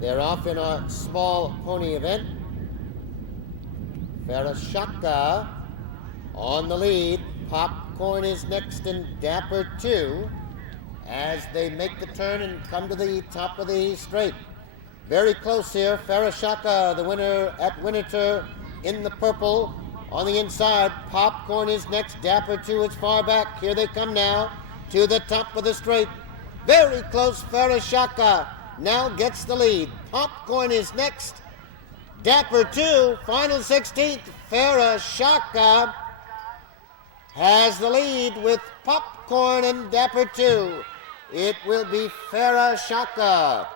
They're off in a small pony event. Farashaka on the lead. Popcorn is next and Dapper 2 as they make the turn and come to the top of the straight. Very close here. Farashaka, the winner at Winterthur in the purple. On the inside, Popcorn is next. Dapper 2 is far back. Here they come now to the top of the straight. Very close. Farashaka now gets the lead. Popcorn is next. Dapper 2, final 16th. Farashaka has the lead with Popcorn and Dapper 2. It will be Farashaka.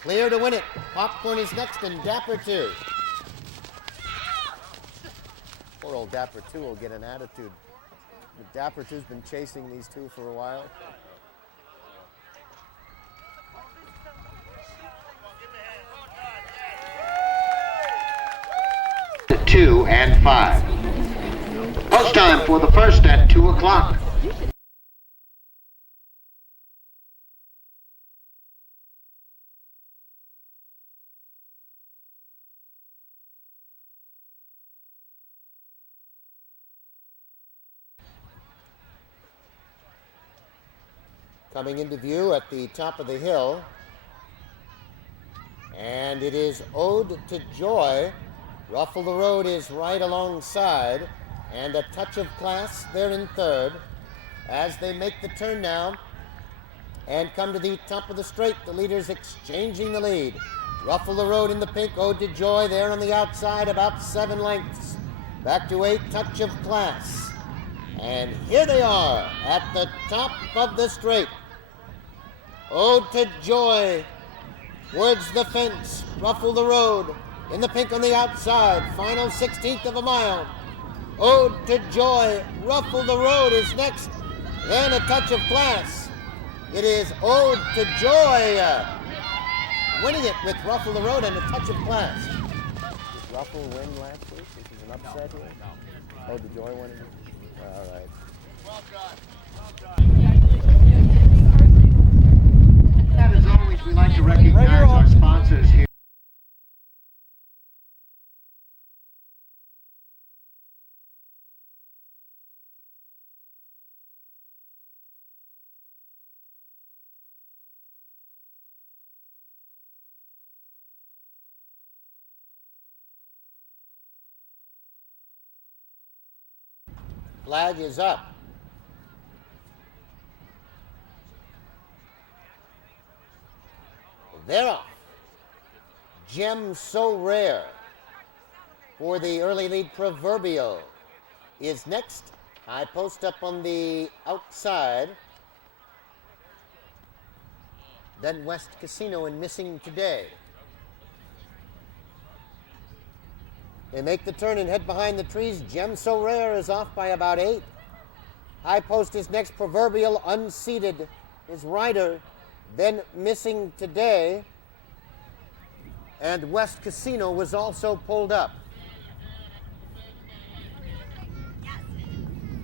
Clear to win it. Popcorn is next and Dapper 2. Poor old Dapper 2 will get an attitude. Dapper 2's been chasing these two for a while. 2 and 5. Post time for the first at 2 o'clock. Coming into view at the top of the hill. And it is Ode to Joy. Ruffle the Road is right alongside. And a touch of class there in third. As they make the turn now and come to the top of the straight, the leaders exchanging the lead. Ruffle the Road in the pink, Ode to Joy there on the outside, about 7 lengths. Back to 8, touch of class. And here they are at the top of the straight. Ode to Joy towards the fence. Ruffle the Road in the pink on the outside. Final 16th of a mile. Ode to Joy. Ruffle the Road is next. Then a touch of class. It is Ode to Joy winning it with Ruffle the Road and a touch of class. Did Ruffle win last week? This is an upset here? Ode to Joy winning it? All right. Well done. Well done. And as always, we like to recognize our sponsors here. Flag is up. They're off. Gem So Rare for the early lead. Proverbial is next. High post up on the outside. Then West Casino and Missing Today. They make the turn and head behind the trees. Gem So Rare is off by about 8. High post is next. Proverbial unseated is Rider. Then Missing Today. And West Casino was also pulled up.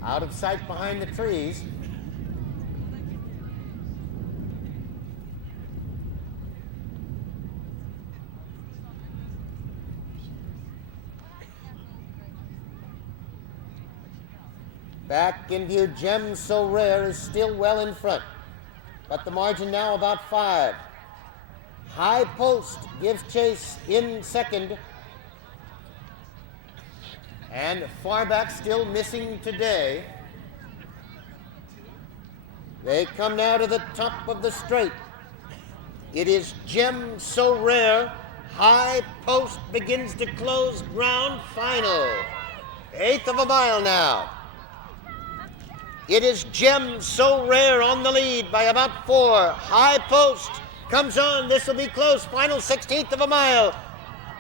Out of sight behind the trees. Back in view, Gem So Rare is still well in front, but the margin now about 5. High Post gives chase in second, and far back still Missing Today. They come now to the top of the straight. It is Gem So Rare. High Post begins to close ground. Final 1/8 of a mile now. It is Gem So Rare on the lead by about 4. High Post comes on. This will be close. Final 16th of a mile.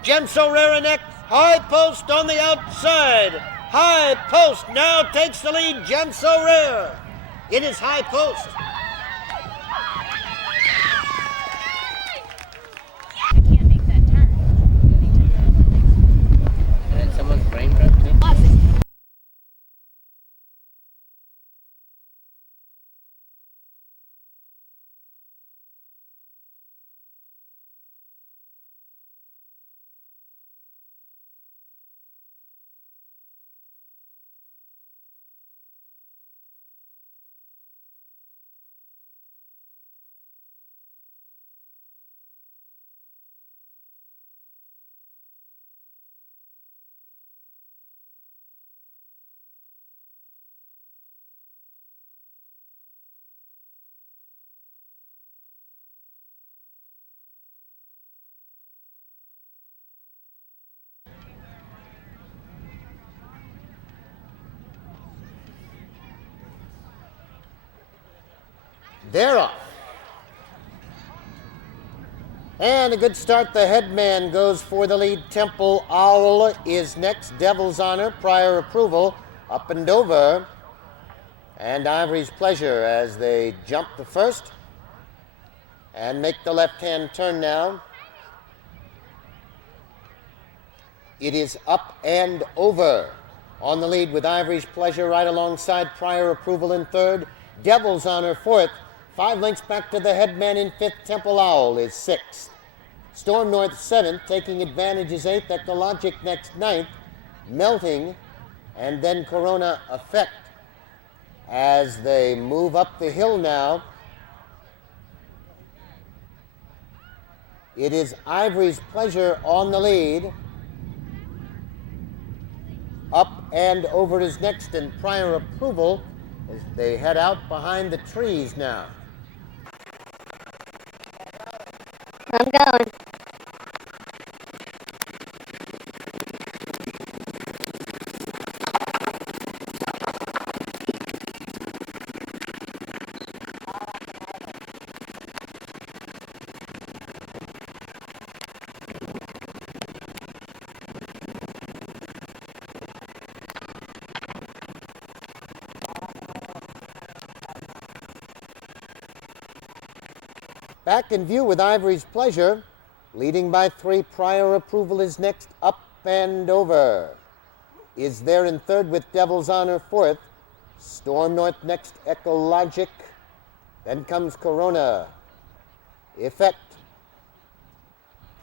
Gem So Rare next. High Post on the outside. High Post now takes the lead. Gem So Rare. It is High Post. they're off. And a good start. The headman goes for the lead. Temple Owl is next. Devil's Honor, prior approval, up and over. And Ivory's Pleasure as they jump the first and make the left-hand turn now. It is up and over. On the lead with Ivory's Pleasure right alongside, prior approval in third. Devil's Honor fourth. 5 lengths back to the headman in fifth. Temple Owl is sixth. Storm North seventh, taking advantage is eighth. Ecologic next ninth. Melting, and then Corona Effect as they move up the hill now. It is Ivory's Pleasure on the lead. Up and over is next, and prior approval as they head out behind the trees now. I'm going. Back in view with Ivory's Pleasure, leading by 3. Prior approval is next. Up and over is there in third with Devil's Honor fourth. Storm North next. Ecologic. Then comes Corona Effect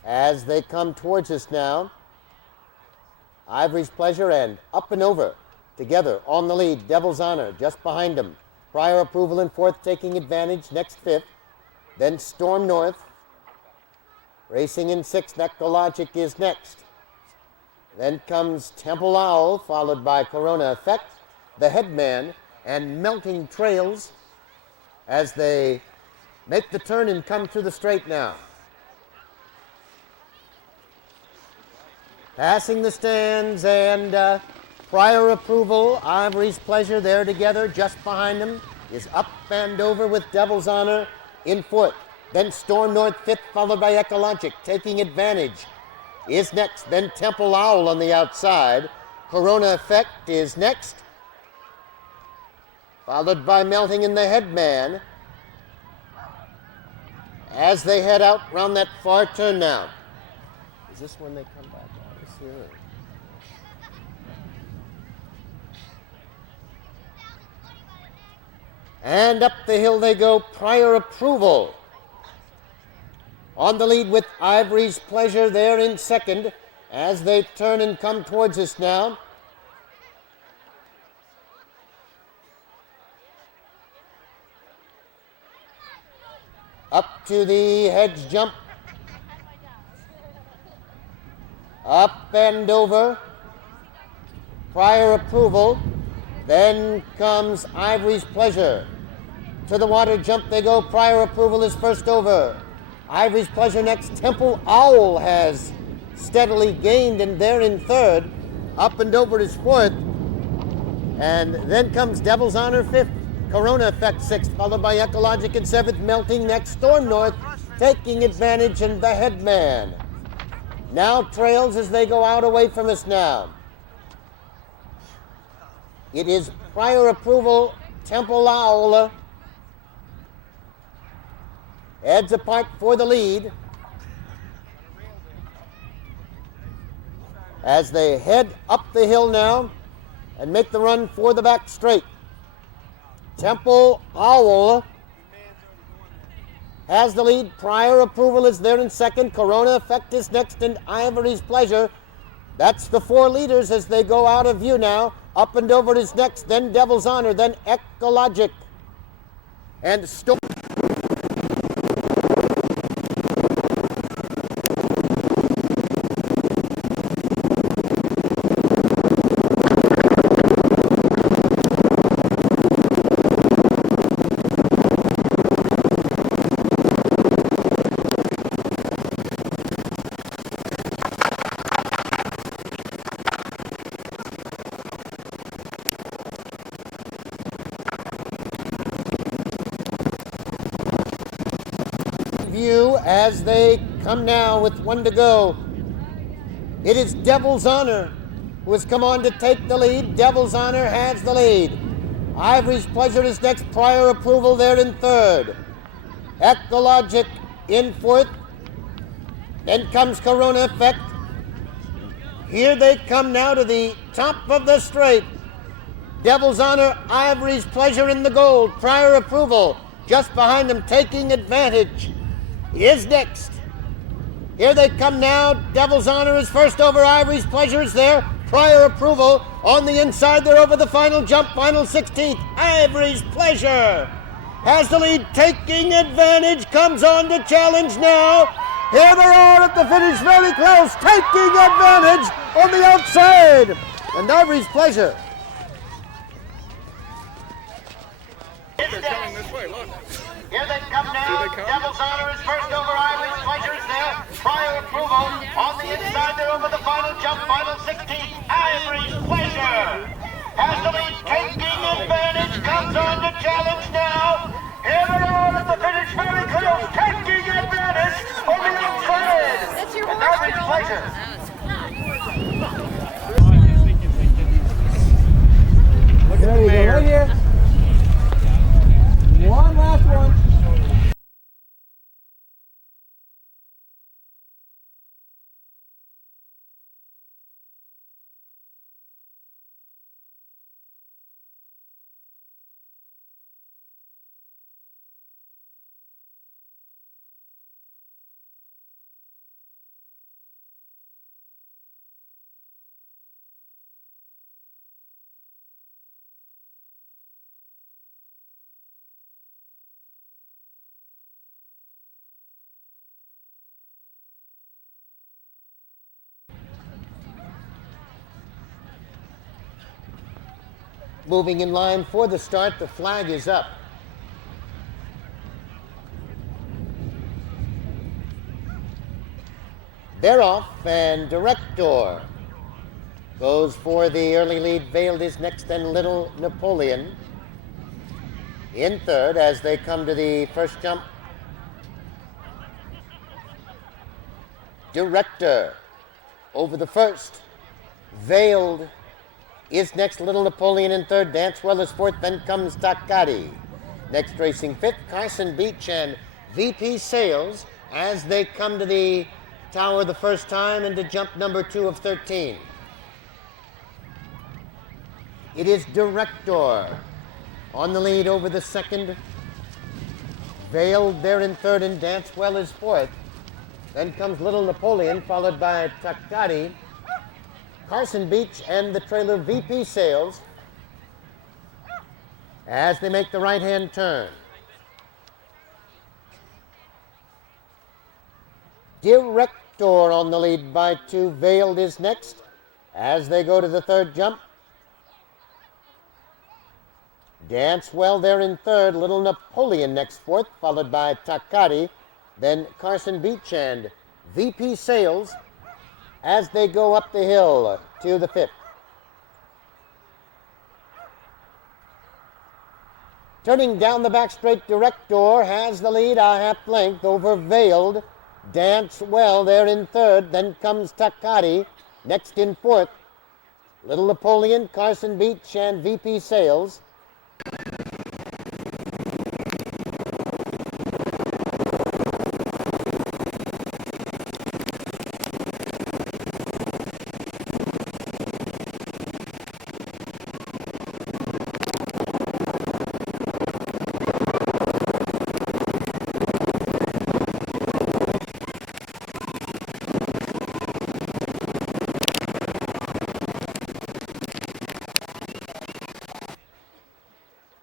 as they come towards us now. Ivory's Pleasure and Up and Over together on the lead. Devil's Honor just behind them. Prior approval in fourth, taking advantage. Next fifth. Then Storm North. Racing in sixth. Ecologic is next. Then comes Temple Owl, followed by Corona Effect, the headman, and Melting Trails as they make the turn and come through the straight now. Passing the stands and prior approval, Ivory's Pleasure there together. Just behind them is Up and Over with Devil's Honor in fourth. Then Storm North fifth, followed by Ecologic. Taking advantage is next. Then Temple Owl on the outside. Corona Effect is next, followed by Melting in the headman as they head out round that far turn now. Is this when they come back out? Is here? And up the hill they go. Prior approval on the lead with Ivory's Pleasure there in second as they turn and come towards us now. Up to the hedge jump. Up and over. Prior approval. Then comes Ivory's Pleasure. To the water jump they go. Prior approval is first over. Ivory's Pleasure next. Temple Owl has steadily gained, and they're in third. Up and over is fourth. And then comes Devil's Honor fifth. Corona Effect sixth, followed by Ecologic in seventh. Melting next. Storm North taking advantage, and the headman now trails as they go out away from us now. It is prior approval, Temple Owl. Heads apart for the lead as they head up the hill now and make the run for the back straight. Temple Owl has the lead. Prior approval is there in second. Corona Effect is next, and Ivory's Pleasure. That's the 4 leaders as they go out of view now. Up and Over is next, then Devil's Honor, then Ecologic, and Storm. as they come now with 1 to go. It is Devil's Honor who has come on to take the lead. Devil's Honor has the lead. Ivory's Pleasure is next. Prior Approval there in third. Ecologic in fourth. Then comes Corona Effect. Here they come now to the top of the straight. Devil's Honor, Ivory's Pleasure in the gold. Prior Approval just behind them, taking advantage, is next. Here they come now. Devil's Honor is first over. Ivory's Pleasure is there. Prior Approval on the inside. They're over the final jump, final 16th. Ivory's Pleasure has the lead, taking advantage, comes on to challenge now. Here they are at the finish, very close, taking advantage on the outside. And Ivory's Pleasure. They're coming this way, look. Here they come now. Devil's Honor is first over. Ivory's Pleasure is there. Prior Approval on the inside. They're over the final jump, final 16. Ivory's Pleasure has the lead, taking advantage, comes on to challenge now. Here they are at the finish, very close, taking advantage on the outside. That's your And horse, Ivory's girl. Pleasure. Look at the mayor. Right here. One last one. Moving in line for the start, the flag is up. They're off, and Director goes for the early lead. Veiled is next, then Little Napoleon in third as they come to the first jump. Director over the first. Veiled is next, Little Napoleon in third. Dancewell is fourth, then comes Takati. Next racing fifth, Carson Beach and VP Sales as they come to the tower the first time into jump number 2 of 13. It is Director on the lead over the second. Veiled there in third, and Dancewell is fourth. Then comes Little Napoleon, followed by Takati, Carson Beach, and the trailer VP Sales as they make the right-hand turn. Director on the lead by 2. Veiled is next as they go to the third jump. Dancewell there in third. Little Napoleon next fourth, followed by Takati. Then Carson Beach and VP Sales as they go up the hill to the fifth. Turning down the back straight, Director has the lead a half length over Veiled. Dancewell there in third, then comes Takati next in fourth. Little Napoleon, Carson Beach, and VP Sales.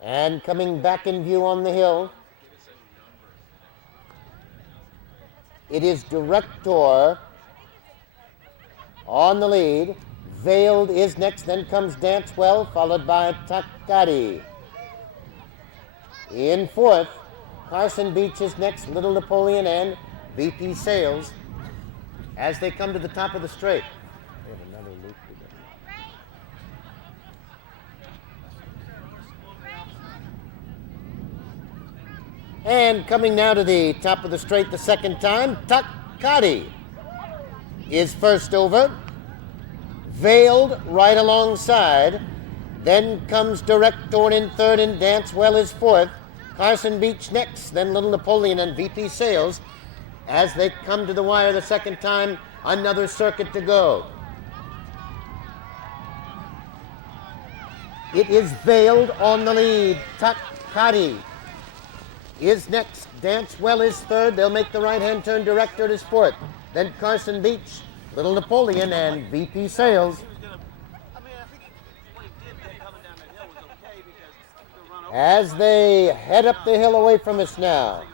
And coming back in view on the hill, it is Director on the lead. Veiled is next, then comes Dancewell, followed by Takati. In fourth, Carson Beach is next, Little Napoleon and VP Sales as they come to the top of the straight. They have another loop to go. And coming now to the top of the straight the second time, Takati is first over. Veiled right alongside. Then comes Director in third and Dance Well is fourth. Carson Beach next, then Little Napoleon and VP Sales. As they come to the wire the second time, another circuit to go. It is Veiled on the lead. Takati is next. Dance Well is third. They'll make the right-hand turn. Director is fourth. Then Carson Beach, Little Napoleon, and VP Sales. As they head up the hill away from us now,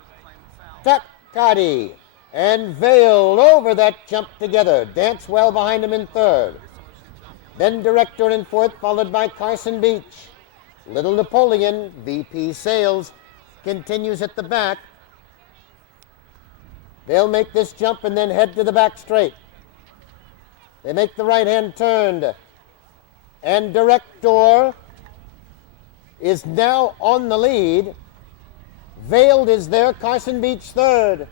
Takati and Veiled over that jump together. Dance Well behind him in third. Then Director in fourth, followed by Carson Beach. Little Napoleon, VP Sales, continues at the back. They'll make this jump and then head to the back straight. They make the right-hand turn. And Director is now on the lead. Veiled is there, Carson Beach third.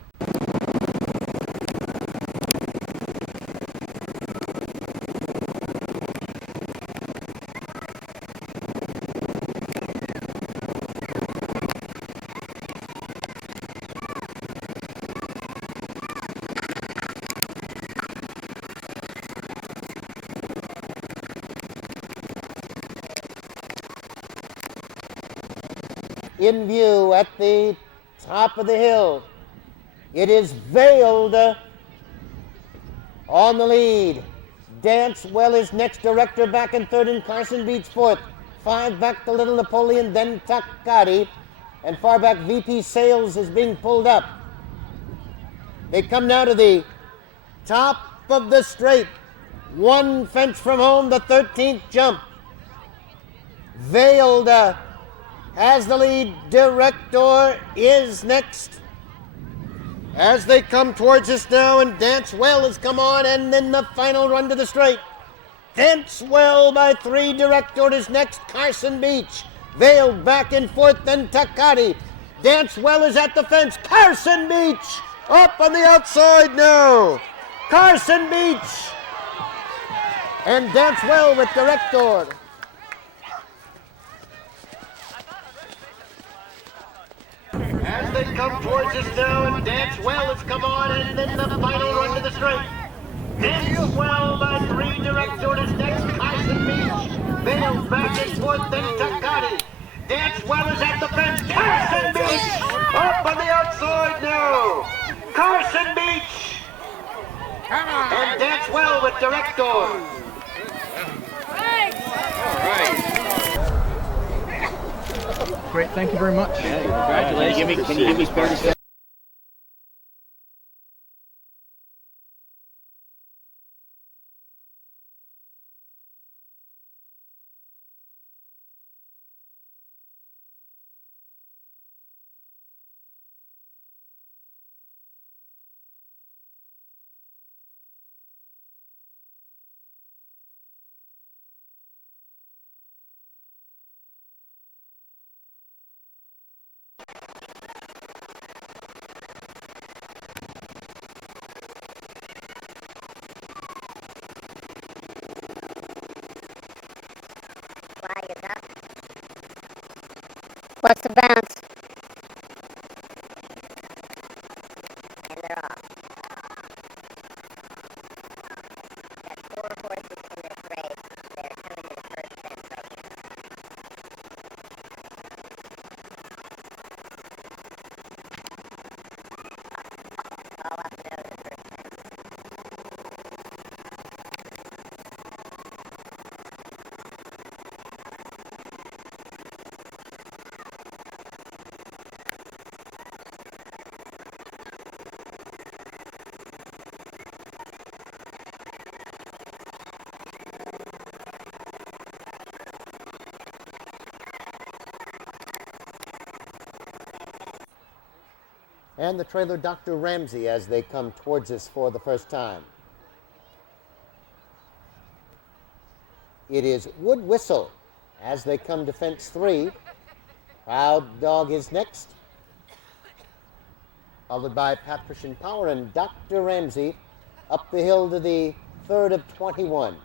In view at the top of the hill, it is Veiled on the lead. Dance Well is next. Director back in third and Carson Beach fourth. Five back to Little Napoleon, then Takati. And far back VP Sales is being pulled up. They come now to the top of the straight. One fence from home, the 13th jump. Veiled has the lead. Director is next. As they come towards us now, and Dance Well has come on, and then the final run to the straight. Dance Well by 3. Director is next. Carson Beach. Veiled back in fourth, then Takati. Dance Well is at the fence. Carson Beach up on the outside now. Carson Beach and Dance Well with Director. As they come towards us now, and Dance Well has come on, and then the final run to the straight. Dance Well by 3. Director is next. Carson Beach. Veiled back in fourth, then Takati. Dance Well is at the fence. Carson Beach up on the outside now. Carson Beach and Dance Well with Director. All right. Great, thank you very much. Congratulations. Can you give me 30 seconds? What's the bounce? And they're off. Got 4 horses in this race. They're coming to the first fence right here. All up and over the first fence. And the trailer Dr. Ramsey as they come towards us for the first time. It is Wood Whistle as they come to fence 3. Proud Dog is next. followed by Patrician Power and Dr. Ramsey up the hill to the third of 21.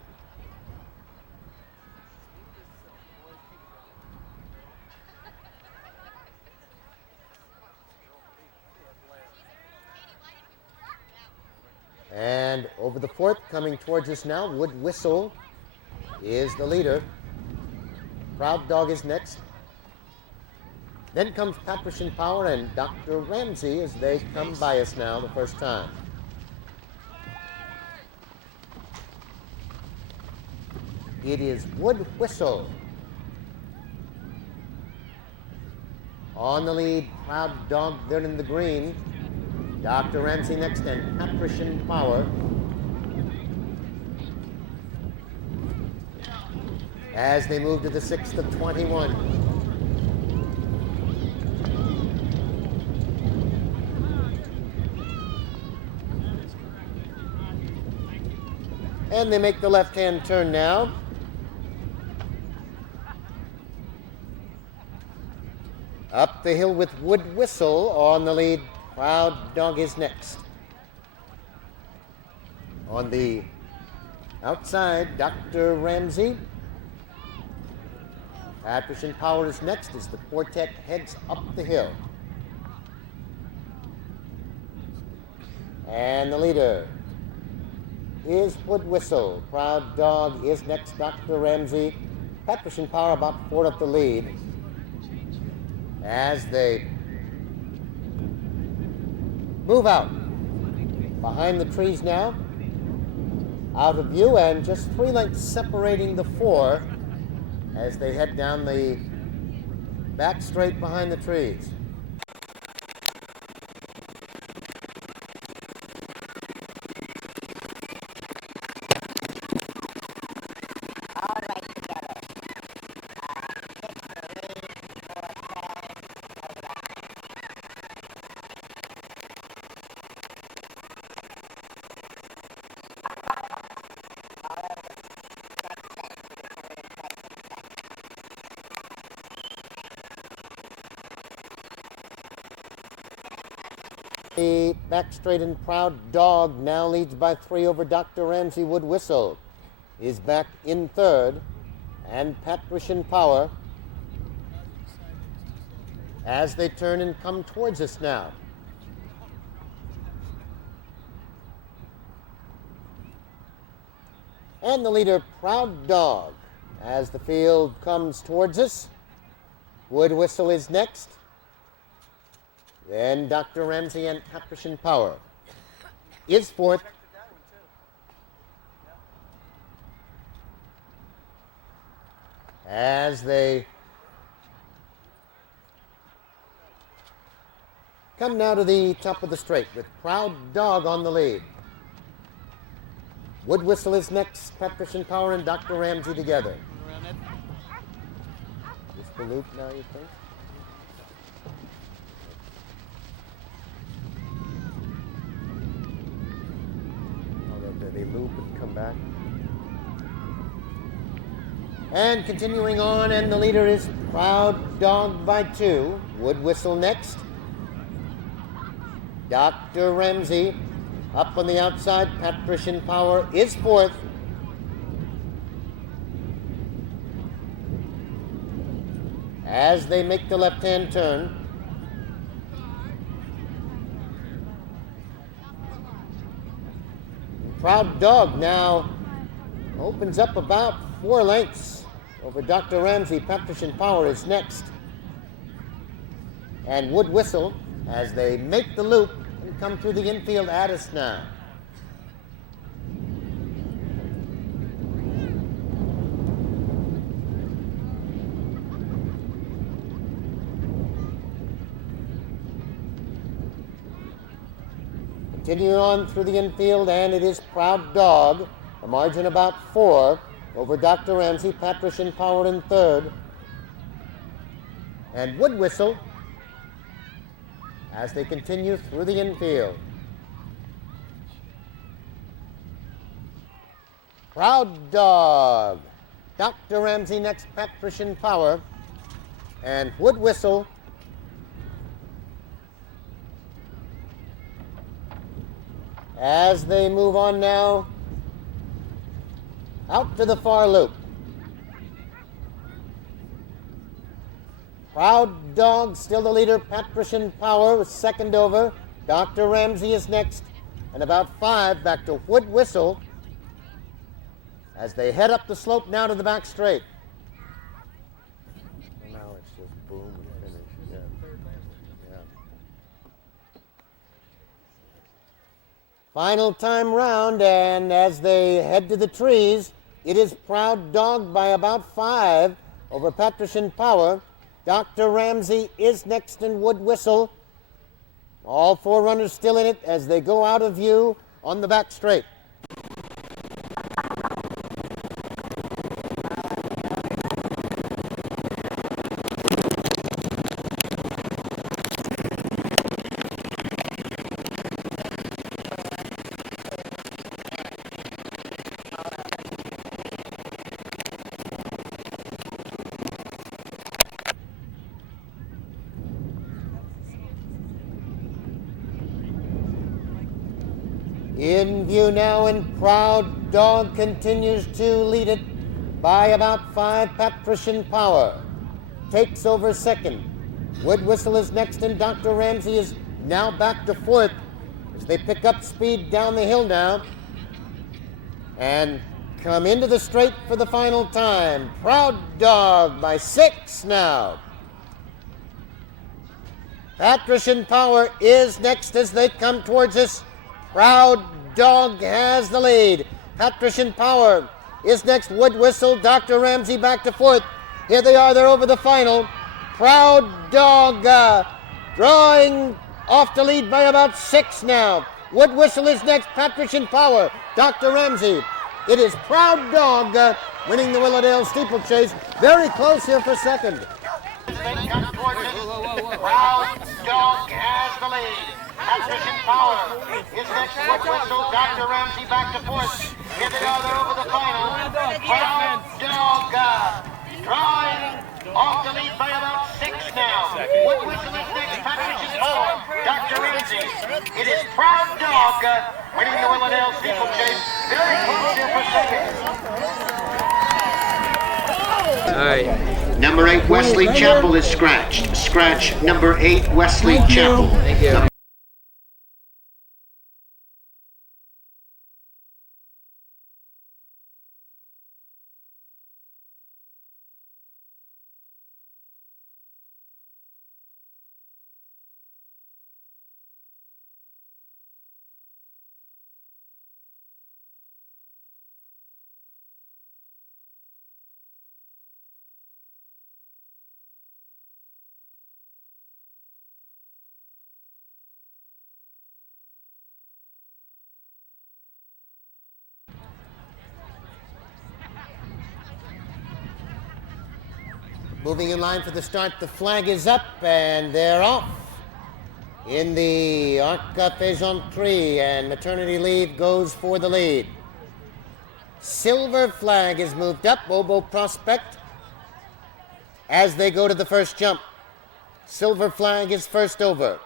And over the fourth, coming towards us now, Wood Whistle is the leader. Proud Dog is next. Then comes Patrician Power and Dr. Ramsey as they come by us now the first time. It is Wood Whistle on the lead. Proud Dog there in the green. Dr. Ramsey next and Patrician Power. As they move to the 6th of 21. And they make the left-hand turn now. Up the hill with Wood Whistle on the lead. Proud Dog is next. On the outside, Dr. Ramsey. Patrician Power is next as the quartet heads up the hill. And the leader is Wood Whistle. Proud Dog is next, Dr. Ramsey. Patrician Power about 4 up the lead. As they move out behind the trees now, out of view, and just 3 lengths separating the 4 as they head down the back straight behind the trees. All right together. 6 for the lead, 4 trailing, over that. All over the next set, coming in place in second. The back straight and Proud Dog now leads by 3 over Dr. Ramsey. Wood Whistle is back in third, and Patrician Power as they turn and come towards us now. And the leader, Proud Dog, as the field comes towards us. Wood Whistle is next. Then Dr. Ramsey and Patrician Power is fourth. As they come now to the top of the straight with Proud Dog on the lead. Wood Whistle is next, Patrician Power and Dr. Ramsey together. Is the loop now, you think? They loop and come back. And continuing on, and the leader is Proud Dog by 2. Wood Whistle next. Dr. Ramsey up on the outside. Patrician Power is fourth. As they make the left-hand turn. Proud Dog now opens up about 4 lengths over Dr. Ramsey. Patrician Power is next. And Wood Whistle as they make the loop and come through the infield at us now. Continuing on through the infield, and it is Proud Dog, a margin about 4 over Dr. Ramsey. Patrician Power in third. And Wood Whistle as they continue through the infield. Proud Dog, Dr. Ramsey next, Patrician Power, and Wood Whistle as they move on now out to the far loop. Proud Dog still the leader. Patrician Power was second over. Dr. Ramsey is next. And about 5 back to Wood Whistle as they head up the slope now to the back straight. Now it's just boom and finish. Yeah. Final time round, and as they head to the trees, it is Proud Dog by about 5 over Patrician Power. Dr. Ramsey is next in Wood Whistle. All 4 runners still in it as they go out of view on the back straight. In view now, and Proud Dog continues to lead it by about 5. Patrician Power takes over second. Wood Whistle is next, and Dr. Ramsey is now back to 4th as they pick up speed down the hill now and come into the straight for the final time. Proud Dog by 6 now. Patrician Power is next as they come towards us. Proud Dog has the lead. Patrician Power is next. Wood Whistle, Dr. Ramsey back to 4th. Here they are, they're over the final. Proud Dog drawing off to lead by about 6 now. Wood Whistle is next. Patrician Power, Dr. Ramsey. It is Proud Dog winning the Willowdale Steeplechase. Very close here for second. Proud Dog has the lead. Patrician Power is next. Wood Whistle, Dr. Ramsey back to 4th. Here they are, they're over the final. Proud Dog drawing off the lead by about 6 now. Wood Whistle is next. Patrician Power, Dr. Ramsey. It is Proud Dog winning the Willowdale Steeplechase. Very close here for second. All right. Number 8, Wesley Chapel is scratched. Scratch number 8, Wesley Chapel. Thank you. Moving in line for the start, the flag is up and they're off in the Arc Faisanterie, and maternity leave goes for the lead. Silver flag is moved up, Oboe Prospect, as they go to the first jump. Silver flag is first over.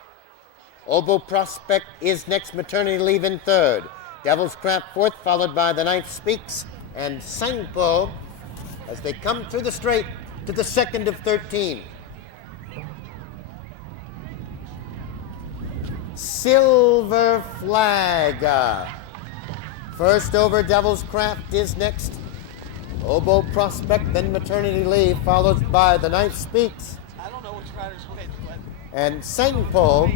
Oboe Prospect is next, maternity leave in 3rd. Devil's Craft 4th, followed by the 9th Speaks and Sangpo as they come through the straight to the 2nd of 13. Silver flag. First over, Devil's Craft is next. Oboe Prospect, then maternity leave, followed by the 9th Speaks. I don't know which rider's which, but And Sangpo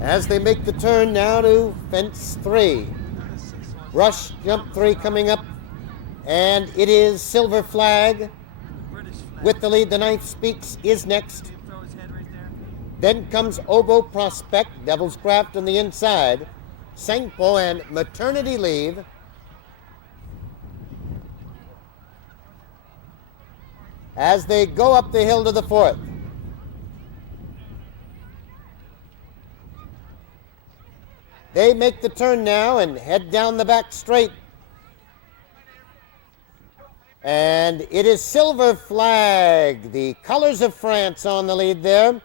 as they make the turn now to fence 3. Rush jump 3 coming up. And it is Silver Flag with the lead. The 9th Speaks is next. Then comes Oboe Prospect, Devil's Craft on the inside, Sangpo and maternity leave. As they go up the hill to the 4th. They make the turn now and head down the back straight. And it is Silver Flag, the colors of France, on the lead there.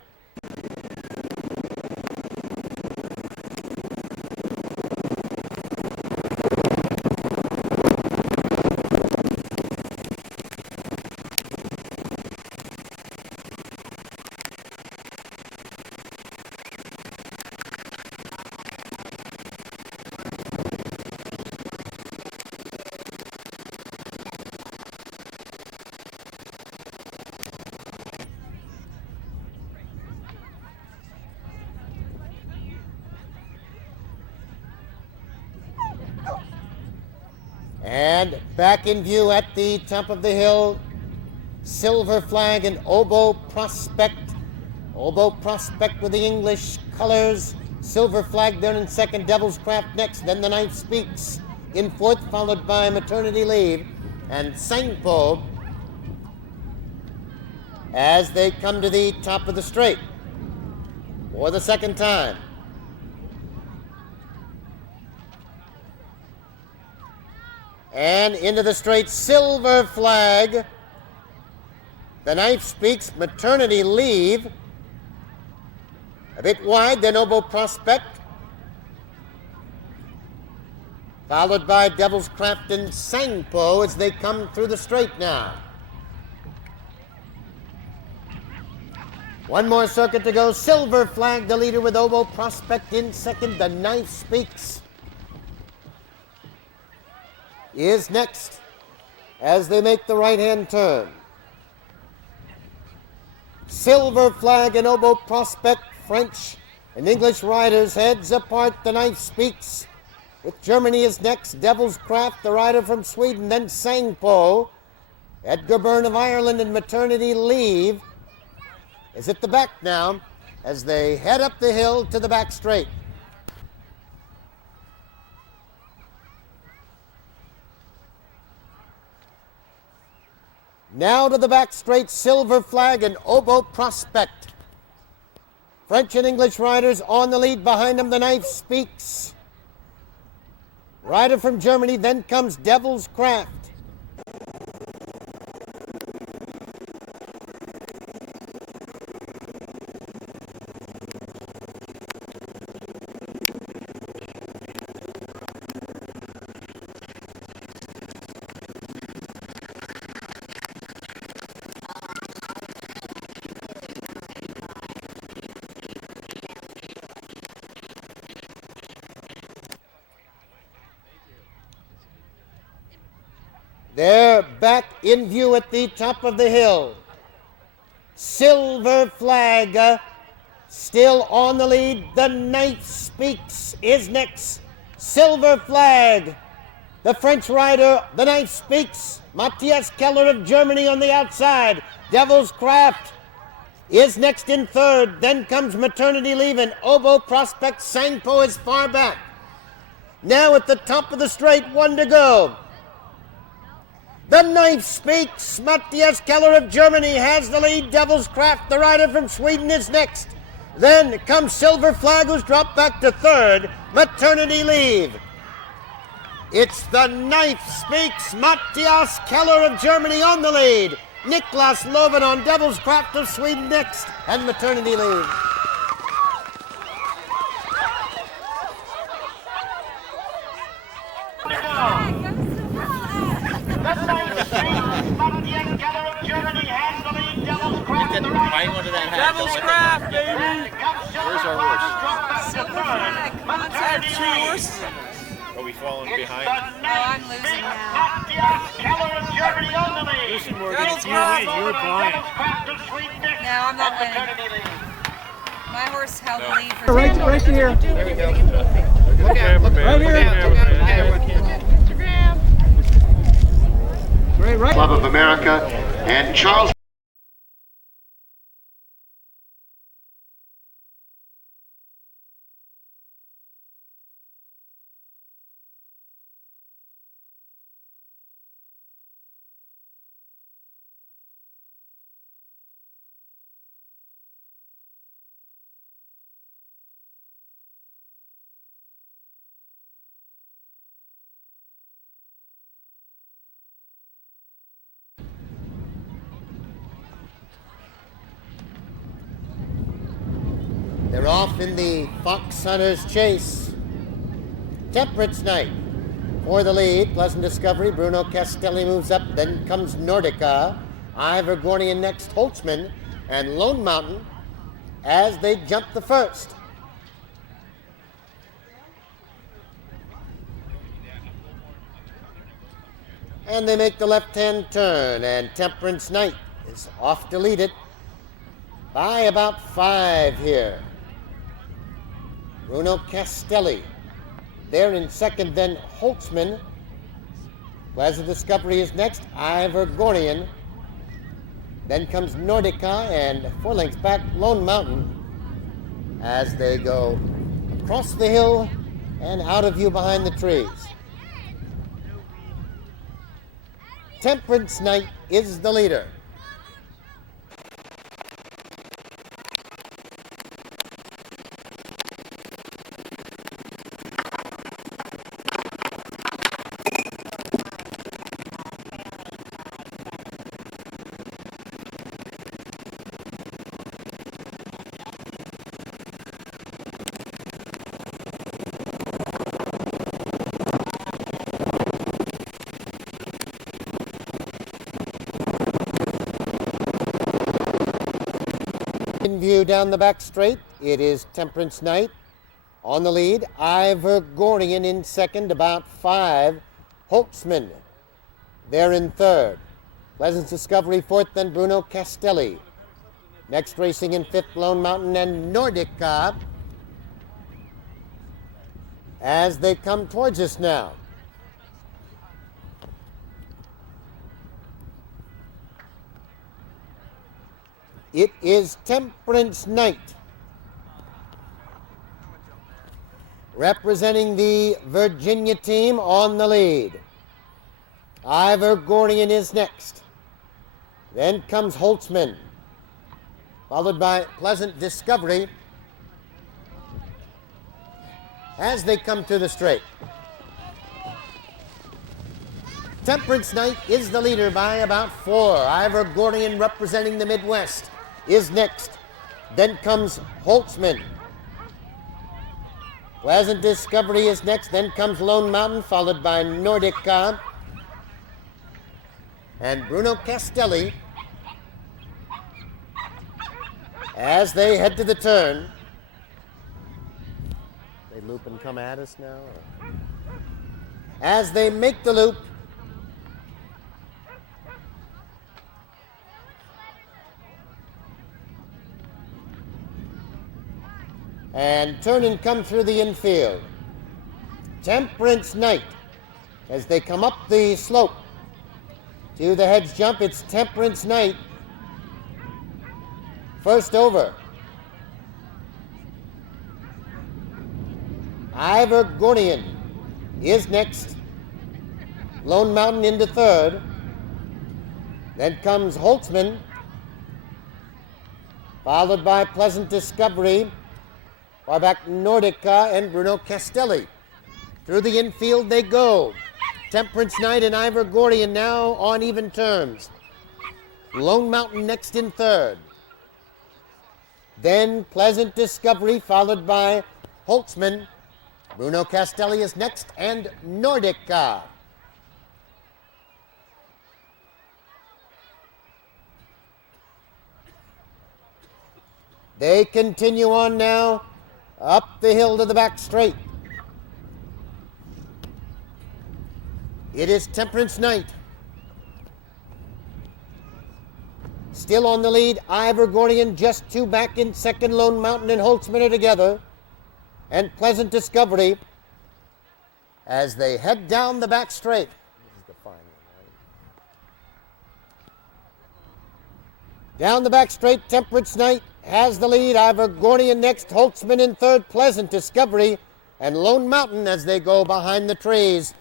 And back in view at the top of the hill, Silver Flag and Oboe Prospect. Oboe Prospect with the English colors. Silver Flag there in second, Devil's Craft next. Then the Knife Speaks in fourth, followed by Maternity Leave and Sangpo as they come to the top of the straight for the second time. And into the straight, Silver Flag. The Knife Speaks, Maternity Leave. A bit wide, then Oboe Prospect. Followed by Devil's Craft and Sangpo as they come through the straight now. One more circuit to go. Silver Flag, the leader with Oboe Prospect in second. The Knife Speaks is next as they make the right-hand turn. Silver Flag and Oboe Prospect, French and English riders, heads apart. The Knife Speaks with Germany is next. Devil's Craft, the rider from Sweden, then Sangpo. Edgar Byrne of Ireland and Maternity Leave is at the back now as they head up the hill to the back straight. Now to the back straight, Silver Flag and Oboe Prospect. French and English riders on the lead. Behind them, the Knife Speaks. Rider from Germany, then comes Devil's Craft. They're back in view at the top of the hill. Silver Flag still on the lead. The Knife Speaks is next. Silver Flag, the French rider, the Knife Speaks. Matthias Keller of Germany on the outside. Devil's Craft is next in third. Then comes Maternity Leave and Oboe Prospect. Sangpo is far back. Now at the top of the straight, one to go. The Knife Speaks. Matthias Keller of Germany has the lead. Devil's Craft, the rider from Sweden, is next. Then comes Silver Flag, who's dropped back to third. Maternity Leave. It's the Knife Speaks. Matthias Keller of Germany on the lead. Niklas Loven on Devil's Craft of Sweden next. And Maternity Leave. Devil's Craft, baby! Where's our horse? Silver Flag. I have two horses. Are we falling behind? Oh, I'm losing now. Listen, Morgan, Devil's if you Craft. win, you're blind. No, I'm not winning. My horse held the lead for Right here. There we go. Look out, Right here. Right. Club of America and Charles. They're off in the Foxhunters chase. Temperance Night for the lead. Pleasant Discovery. Bruno Castelli moves up. Then comes Nordica. Ivor Gornian next. Holtzman and Lone Mountain as they jump the first. And they make the left-hand turn, and Temperance Night is off to lead it by about 5 here. Bruno Castelli there in second, then Holtzman Pleasant Discovery is next, Ivergorian. Then comes Nordica, and 4 lengths back, Lone Mountain, as they go across the hill and out of view behind the trees. Temperance Night is the leader. In view down the back straight, it is Temperance Night. On the lead, Ivergorian in second, about 5. Holtzman there in third. Pleasant Discovery fourth, then Bruno Castelli. Next racing in fifth, Lone Mountain and Nordica, as they come towards us now. It is Temperance Night, representing the Virginia team on the lead. Ivergorian is next. Then comes Holtzman, followed by Pleasant Discovery as they come to the straight. Temperance Night is the leader by about 4. Ivergorian, representing the Midwest, is next. Then comes Holtzman. Pleasant Discovery is next. Then comes Lone Mountain, followed by Nordica and Bruno Castelli as they head to the turn. They loop and come at us now. As they make the loop, and turn and come through the infield. Temperance Night, as they come up the slope to the hedge jump, it's Temperance Night. First over. Ivergorian is next. Lone Mountain into third. Then comes Holtzman, followed by Pleasant Discovery, far back Nordica and Bruno Castelli. Through the infield they go. Temperance Night and Ivergorian now on even terms. Lone Mountain next in third. Then Pleasant Discovery, followed by Holtzman. Bruno Castelli is next, and Nordica. They continue on now up the hill to the back straight. It is Temperance Night. Still on the lead, Ivergorian just 2 back in second. Lone Mountain and Holtzman are together. And Pleasant Discovery as they head down the back straight. This is the final one, right? Down the back straight, Temperance Night has the lead. Ivergorian next, Holtzman in third, Pleasant Discovery, and Lone Mountain as they go behind the trees.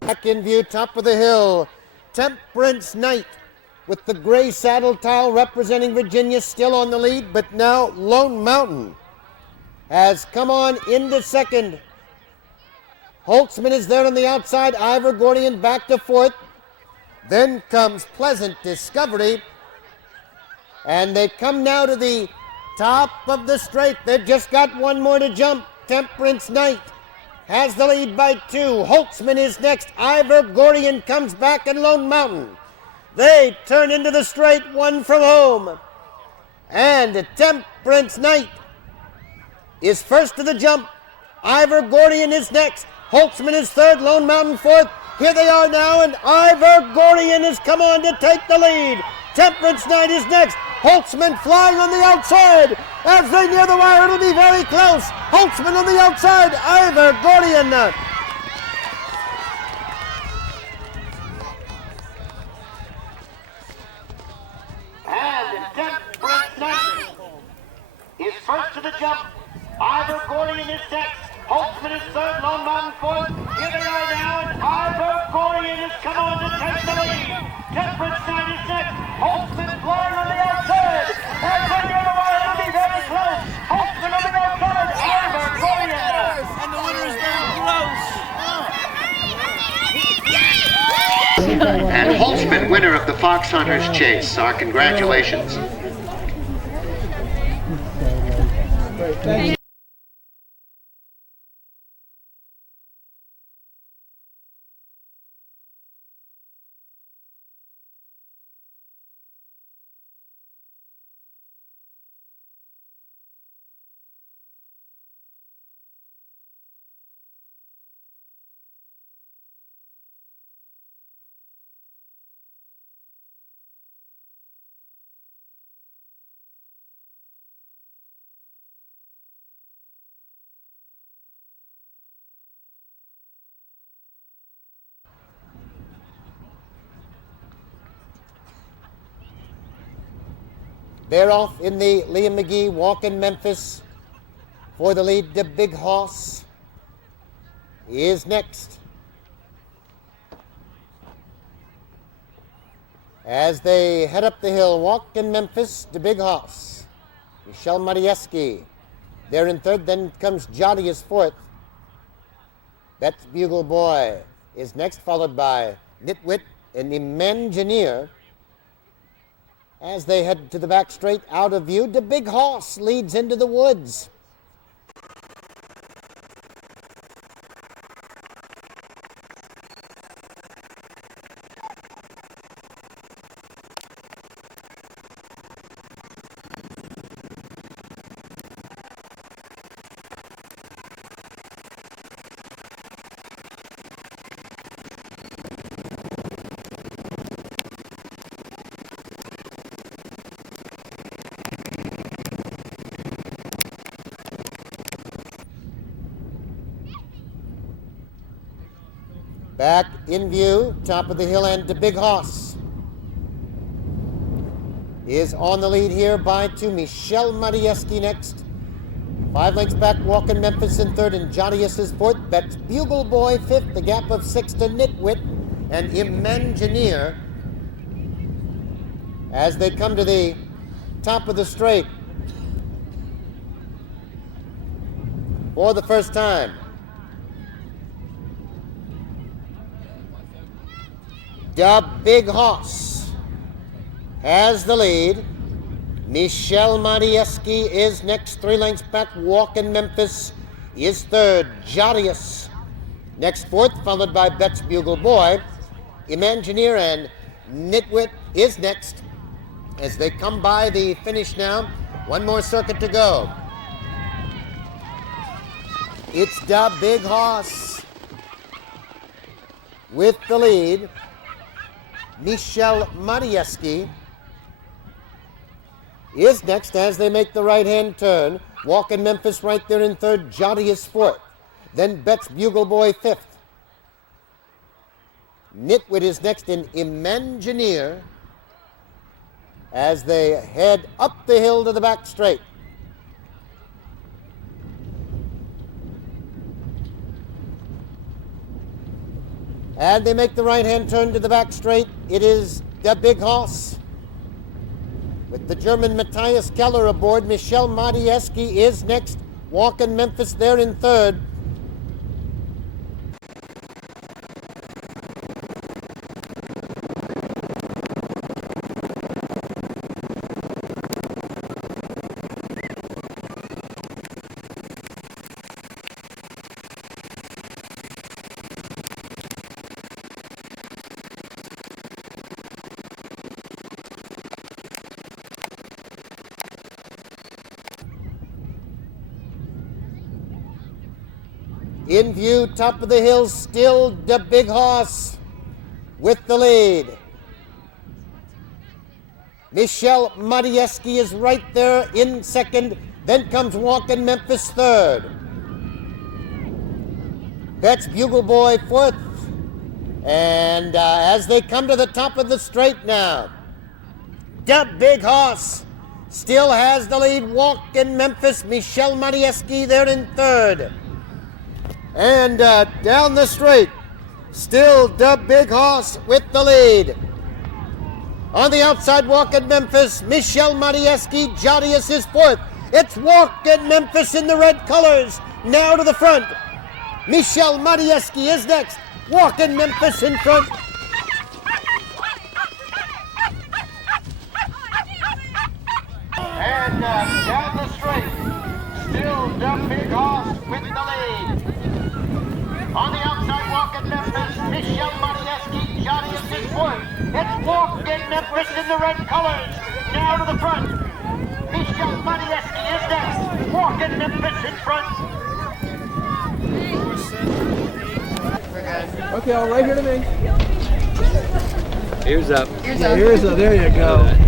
Back in view, top of the hill, Temperance Night with the gray saddle towel representing Virginia still on the lead, but now Lone Mountain has come on into second. Holtzman is there on the outside, Ivergorian back to fourth. Then comes Pleasant Discovery, and they come now to the top of the straight. They've just got one more to jump. Temperance Night has the lead by 2. Holtzman is next. Ivergorian comes back, and Lone Mountain They turn into the straight, one from home. And Temperance Knight is first to the jump. Ivor Gordian is next. Holtzman is third, Lone Mountain fourth. Here they are now, and Ivor Gordian has come on to take the lead. Temperance Knight is next. Holtzman flying on the outside. As they near the wire, it'll be very close. Holtzman on the outside. Ivor Gordian. And Temperance Knight is first to the jump. Ivor Gordian is next. Holtzman is third, Lone Mountain fourth. Here they are now, and Ivor Gordian has come on to take the lead. Temperance Knight is next. Holtzman flying on the outside. As they near the wire, it'll be very close. Holtzman on the outside. Ivor Gordian. And the winner is very close. And Holtzman, winner of the Foxhunters chase. Our congratulations. They're off in the Liam Magee walk in Memphis for the lead. The Big Hoss is next. As they head up the hill, walk in Memphis, the Big Hoss. Michelle Marieski, they're in third. Then comes Jotty is fourth. That's Bugle Boy is next, followed by Nitwit and Imagineer. As they head to the back straight, out of view, the Big Hoss leads into the woods. Back in view, top of the hill, and the Big Hoss is on the lead here by two. Michelle Marieski next. 5 lengths back, walking Memphis in third, and Jodius is fourth. That's Bugle Boy fifth, the gap of 6 to Nitwit and Imagineer as they come to the top of the straight for the first time. The Big Hoss has the lead. Michelle Marieski is next, 3 lengths back. Walkin' Memphis is third. Jodius next, fourth, followed by Betts Bugle Boy. Imagineer and Nitwit is next as they come by the finish now. One more circuit to go. It's the Big Hoss with the lead. Michelle Marieski is next as they make the right-hand turn. Walkin' Memphis right there in third. Jotty is fourth. Then Betts Bugle Boy fifth. Nitwit is next in Imagineer as they head up the hill to the back straight. And they make the right-hand turn to the back straight. It is the Big Hoss with the German Matthias Keller aboard. Michelle Marieski is next. Walkin' Memphis there in third. In view, top of the hill, still the big horse with the lead. Michelle Matieski is right there in second. Then comes Walkin' Memphis third. Bet's Bugle Boy fourth. And as they come to the top of the straight now, the big horse still has the lead. Walkin' Memphis, Michelle Matieski there in third. And down the straight, still the big horse with the lead. On the outside, Walkin' Memphis, Michelle Matieski, Jodius is fourth. It's Walkin' Memphis in the red colors, now to the front. Michelle Matieski is next. Walkin' Memphis in front. And down the straight, still the big horse with the lead. On the outside, Walkin' Memphis, Michelle Matieski, Jodius is fourth. It's Walkin' Memphis in the red colors, now to the front. Michelle Matieski is next. Walkin' Memphis in front. Okay, all right here to me. Ears up. Yeah, ears up. There you go.